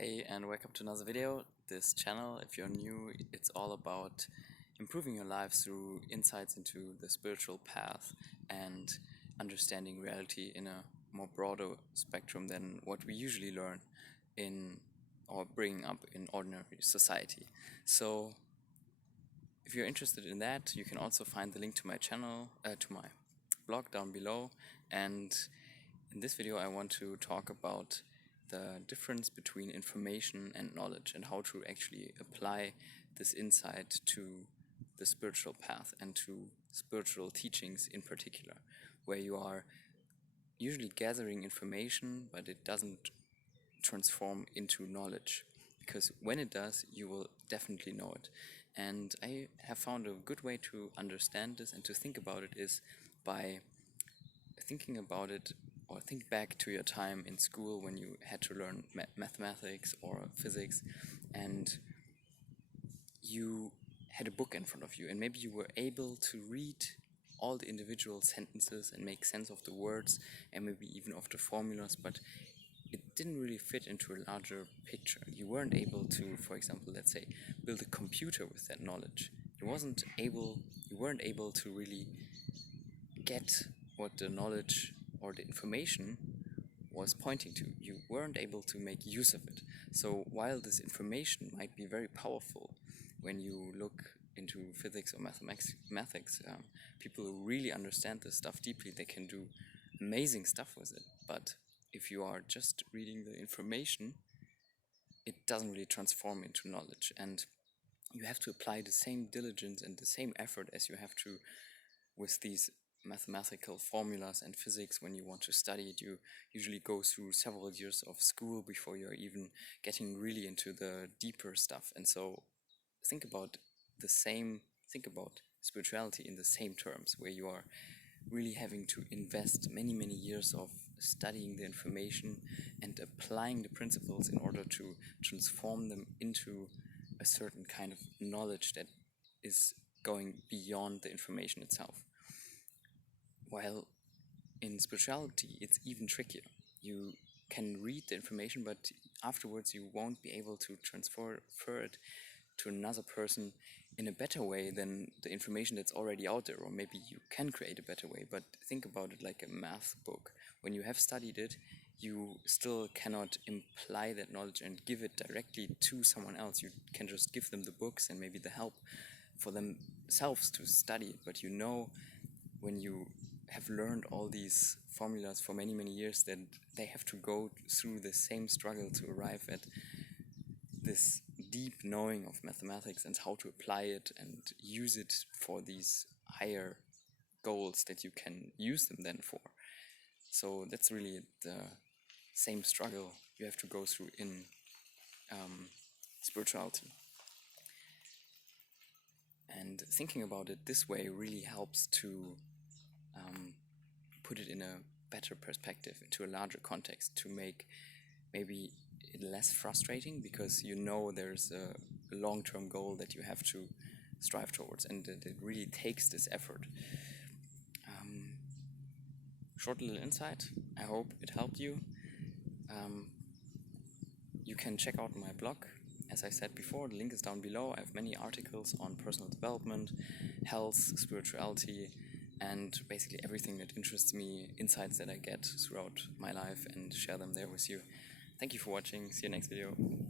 Hey, and welcome to another video. This channel, if you're new, it's all about improving your life through insights into the spiritual path and understanding reality in a more broader spectrum than what we usually learn in or bring up in ordinary society. So if you're interested in that, you can also find the link to my channel, to my blog down below. And in this video, I want to talk about the difference between information and knowledge and how to actually apply this insight to the spiritual path and to spiritual teachings in particular, where you are usually gathering information, but it doesn't transform into knowledge, because when it does, you will definitely know it. And I have found a good way to understand this and to think about it is by thinking about it, or think back to your time in school when you had to learn mathematics or physics, and you had a book in front of you, and maybe you were able to read all the individual sentences and make sense of the words and maybe even of the formulas, but it didn't really fit into a larger picture. You weren't able to, for example, let's say, build a computer with that knowledge. You weren't able to really get what the knowledge or the information was pointing to. You weren't able to make use of it. So while this information might be very powerful when you look into physics or mathematics, people who really understand this stuff deeply, they can do amazing stuff with it. But if you are just reading the information, it doesn't really transform into knowledge. And you have to apply the same diligence and the same effort as you have to with these mathematical formulas and physics. When you want to study it, you usually go through several years of school before you're even getting really into the deeper stuff. And so think about spirituality in the same terms, where you are really having to invest many years of studying the information and applying the principles in order to transform them into a certain kind of knowledge that is going beyond the information itself. While in spirituality, it's even trickier. You can read the information, but afterwards you won't be able to transfer it to another person in a better way than the information that's already out there. Or maybe you can create a better way, but think about it like a math book. When you have studied it, you still cannot imply that knowledge and give it directly to someone else. You can just give them the books and maybe the help for themselves to study it. But you know, when you have learned all these formulas for many years, that they have to go through the same struggle to arrive at this deep knowing of mathematics and how to apply it and use it for these higher goals that you can use them then for. So that's really the same struggle you have to go through in spirituality. And thinking about it this way really helps to put it in a better perspective, into a larger context, to make maybe it less frustrating, because you know there's a long-term goal that you have to strive towards, and that it really takes this effort. Short little insight. I hope it helped you. You can check out my blog. As I said before, the link is down below. I have many articles on personal development, health, spirituality, and basically everything that interests me, insights that I get throughout my life, and share them there with you. Thank you for watching. See you next video.